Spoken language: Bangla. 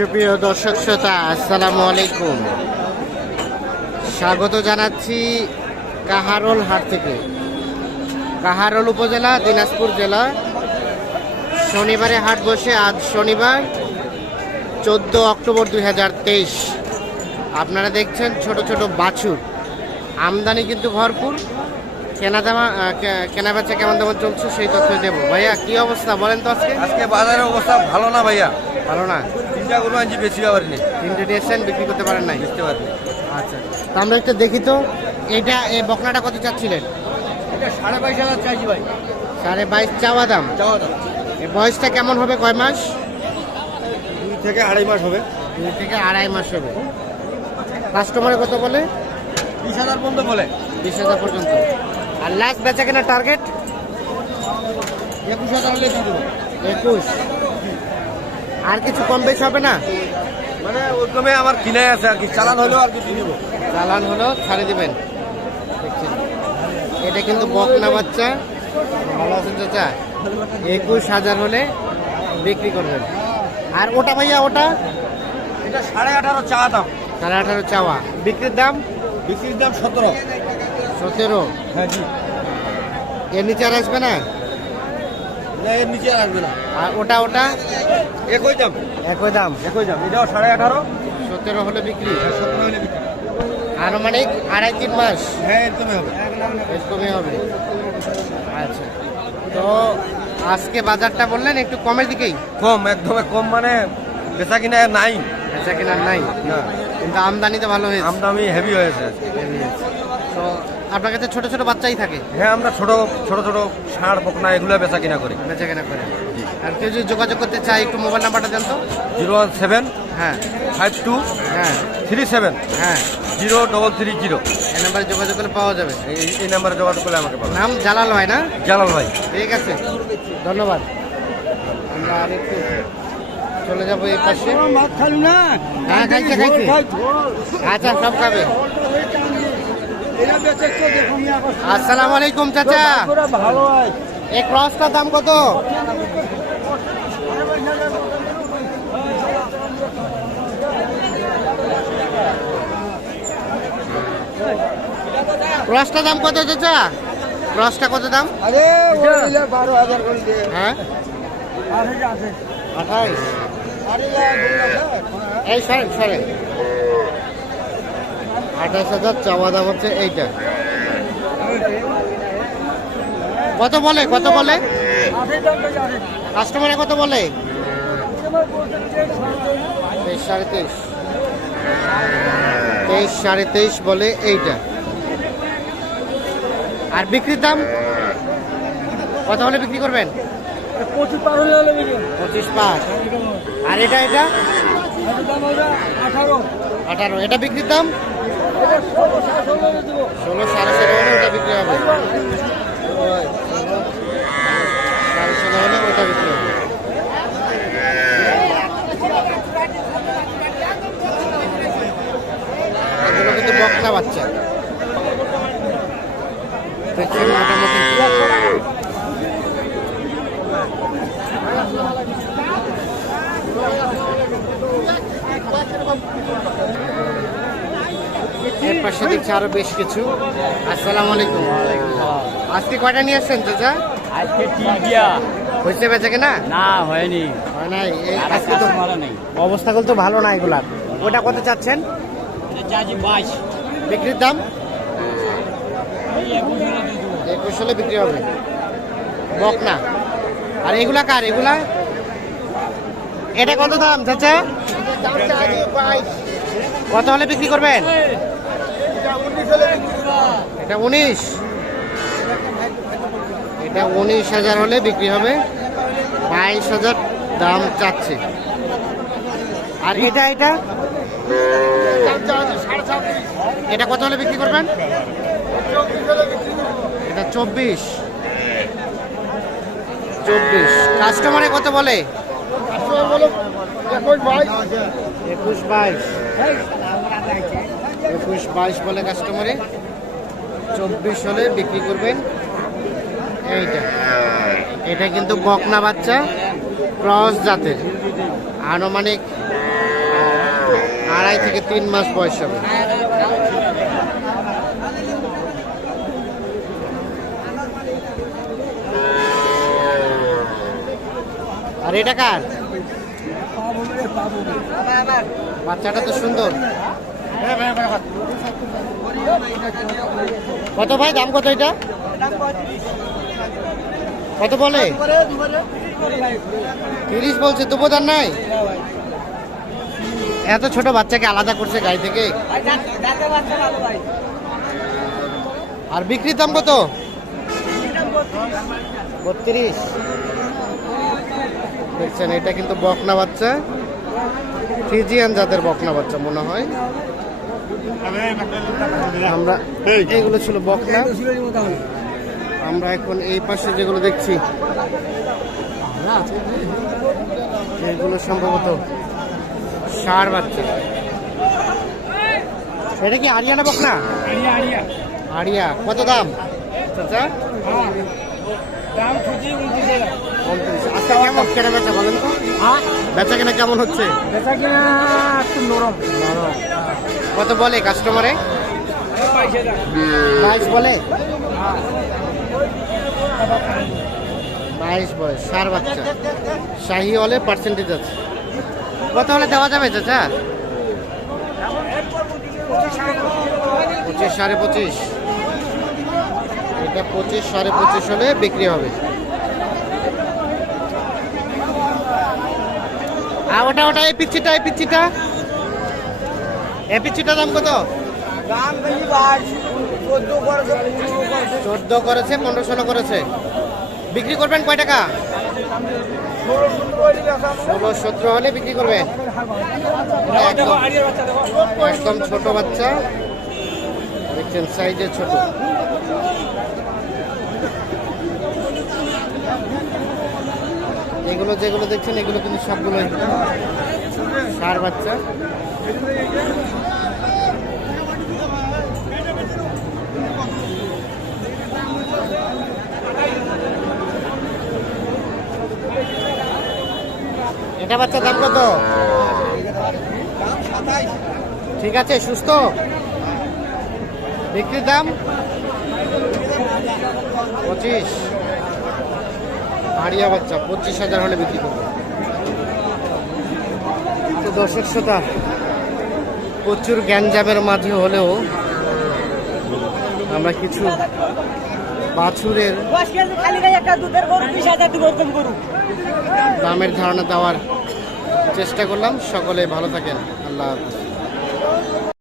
সুপ্রিয় দর্শক শ্রোতা আসসালামু আলাইকুম। স্বাগত জানাচ্ছি কাহারোল হাট থেকে। কাহারোল উপজেলা দিনাজপুর জেলা। শনিবারে হাট বসে আজ শনিবার চোদ্দ অক্টোবর দুই হাজার তেইশ। আপনারা দেখছেন ছোট ছোট বাছুর। আমদানি কিন্তু ভরপুর। কেনা দামা কেনা বেচা কেমন দামে চলছে সেই তথ্য দেবো। ভাইয়া কি অবস্থা বলেন তো আজকে? আজকে বাজারের অবস্থা ভালো না ভাইয়া? ভালো না? তিনটা গরু আনছি বেশি পারিনি তিনটে নিয়েছেন বিক্রি করতে পারেন নাই। বুঝতে পারিনি আচ্ছা তো আমরা একটু দেখি তো এটা এই বকনাটা কত চাচ্ছিলেন? এটা সাড়ে বাইশ হাজার চাইছি ভাই। সাড়ে বাইশ চাওয়া দাম। চাওয়া দাম। এর বয়সটা কেমন হবে কয় মাস? দুই থেকে আড়াই মাস হবে। দুই থেকে আড়াই মাস হবে। কাস্টমারে কত বলে? বিশ হাজার পর্যন্ত বলে। বিশ হাজার পর্যন্ত। আর লাস্ট বেচা কেনা টার্গেট একুশ হাজার হলে একুশ। আর কিছু কম বেশি হবে না? মানে ওরকমে আমার কিনে আছে আর কি। চালান হলেও আর কি দেবো চালান হলো ছাড়ে দিবেন। এটা কিন্তু বকনা বাচ্চা। ভালো আছেন চাচা? একুশ হাজার হলে বিক্রি করবেন। আর ওটা ভাইয়া ওটা? এটা সাড়ে আঠারো চাওয়া দাম। সাড়ে আঠারো চাওয়া। বিক্রির দাম? বিক্রির দাম সতেরো। সতেরো? হ্যাঁ জি। এর নিচে আর আসবে না? না এর নিচে আর আসবে না। আর ওটা ওটা? একই দাম? একই দাম। একই দাম। এটাও সাড়ে আঠারো? সতেরো হলে বিক্রি। সতেরো হলে বিক্রি আনুমানিক আড়াই তিন মাস। হ্যাঁ এরকমই হবে। এরকমই হবে। আচ্ছা। তো আজকে বাজারটা বললেন একটু কমের দিকেই? কম একদমই কম মানে বেচা কিনা নাই। বেচা কেনার নাই? না। কিন্তু আমদানি তো ভালো হয়েছে। আমদামি হেভি হয়েছে। তো আপনার কাছে ছোট ছোট বাচ্চাই থাকে? হ্যাঁ আমরা ছোট ছোট ছোট ষাঁড় বকনা এগুলো বেচা কিনা করি। বেচা কেনা করে। আর কেউ যদি যোগাযোগ করতে চায় একটু মোবাইল নাম্বারটা দেন তো। জিরো ওয়ান সেভেন হ্যাঁ। ফাইভ টু হ্যাঁ। থ্রি সেভেন হ্যাঁ। Zero double three zero. এই নাম্বারে যোগাযোগ করলে পাওয়া যাবে। এই এই নাম্বারে যোগাযোগ করলে আমাকে পাবেন। নাম জালাল ভাই না? জালাল ভাই। ঠিক আছে। ধন্যবাদ। আমরা আরেকটু চলে যাব এই পাশে। ভাত খালি না? হ্যাঁ খাইছে খাইছে। আচ্ছা সব খাবে। আসসালামু আলাইকুম চাচা। ভালো এই ক্রসটার দাম কত? ক্রসটার দাম কত চাচা? ক্রসটা কত দাম? আরে বারো হাজার হ্যাঁ? আঠাইশ। এই সরেন সরেন। আঠাশ হাজার চাওয়া দাম হচ্ছে এইটা। কত বলে কত বলে? কাস্টমারে কত বলে? তেইশ সাড়ে তেইশ। তেইশ সাড়ে তেইশ বলে এইটা। আর বিক্রির দাম? কত হলে বিক্রি করবেন? পঁচিশ পার হলে হলে পঁচিশ পাঁচ আর এটা এটা? আঠারো। আঠারো। এটা বিক্রির দাম? ষোলো সাড়ে ষোলো হলে ওটা বিক্রি হবে। ওই, ষোলো, সাড়ে ষোলো হলে ওটা বিক্রি হবে। এগুলো কিন্তু বকনা বাচ্চা। পাশে দেখছি আরও বেশ কিছু। আসসালামু আলাইকুম। আজকে কয়টা নিয়ে আসছেন চাচা? আজকে ঠিক দিয়া হয়েছে বেচে কিনা? না হয়নি। হয় নাই। এই আজকে তো কাস্টমারও নেই। অবস্থাগুলো তো ভালো না এগুলার ওটা কত চাচ্ছেন? বাইশ। বিক্রির দাম? এই একুশ হলে একুশ হলে বিক্রি হবে। বক না। আর এগুলা কার? এগুলা? এটা কত দাম চাচা? কত হলে বিক্রি করবেন? এটা উনিশ। এটা উনিশ হাজার হলে বিক্রি হবে। বাইশ হাজার দাম চাচ্ছে। আর এটা এটা এটা? কত হলে বিক্রি করবেন? এটা চব্বিশ। চব্বিশ। কাস্টমারে কত বলে? একুশ বাইশ। একুশ বাইশ বলে কাস্টমারে চব্বিশ হলে বিক্রি করবেন। এইটা। এটা কিন্তু বকনা বাচ্চা, ক্রস জাতের। আনুমানিক আড়াই থেকে তিন মাস বয়স হবে। আর এটা কার? বাচ্চাটা তো সুন্দর। কত ভাই? দাম কত এটা? কত বলে? তিরিশ বলছে তবু দাম নাই? এত ছোট বাচ্চাকে আলাদা করছে গাড়ি থেকে? আর বিক্রির দাম কত? বত্রিশ। দেখছেন, এটা কিন্তু বকনা বাচ্চা। ফিজিয়ান জাতের বকনা বাচ্চা, মনে হয়। আমরা এগুলো ছিল বকনা। আমরা এখন এই পাশে যেগুলো দেখছি এগুলো সম্ভবত সার বাচ্চা। এটা কি আরিয়ানা বকনা? আরিয়া কত দাম? চাচা দাম আজকে কেমন কেনা বেচা বলেন তো? বেচা কেনা কেমন হচ্ছে? বেচা কিনা একটু নরম। কত বলে কাস্টমারে বাইশ বলে? বাইশ বয়স সার বাচ্চা। শাহি হলে পার্সেন্টেজ আছে। কত হলে দেওয়া যাবে চাচা? পঁচিশ সাড়ে পঁচিশ। এটা পঁচিশ সাড়ে পঁচিশ হলে বিক্রি হবে। আর ওটা ওটা এই পিচ্ছিটা এই পিচ্ছিটা। এই পিচ্ছিটার দাম কত? চোদ্দ করেছে পনেরো ষোলো করেছে। বিক্রি করবেন কয় টাকা? ষোলো সতেরো হলে বিক্রি করবেন? একদম একদম ছোট বাচ্চা। দেখছেন সাইজে ছোট। এগুলো যেগুলো দেখছেন, এগুলো কিন্তু সবগুলোই সার বাচ্চা। এটা বাচ্চার দাম কত? ঠিক আছে, সুস্থ। বিক্রির দাম পঁচিশ। হাড়িয়া বাচ্চা, পঁচিশ হাজার হলে বিক্রি করবে। তো দর্শক শ্রোতা, প্রচুর গ্যাঞ্জামের মাঝে হলেও আমরা কিছু বাছুরের দামের ধারণা দেওয়ার চেষ্টা করলাম। সকলে ভালো থাকেন। আল্লাহ হাফিজ।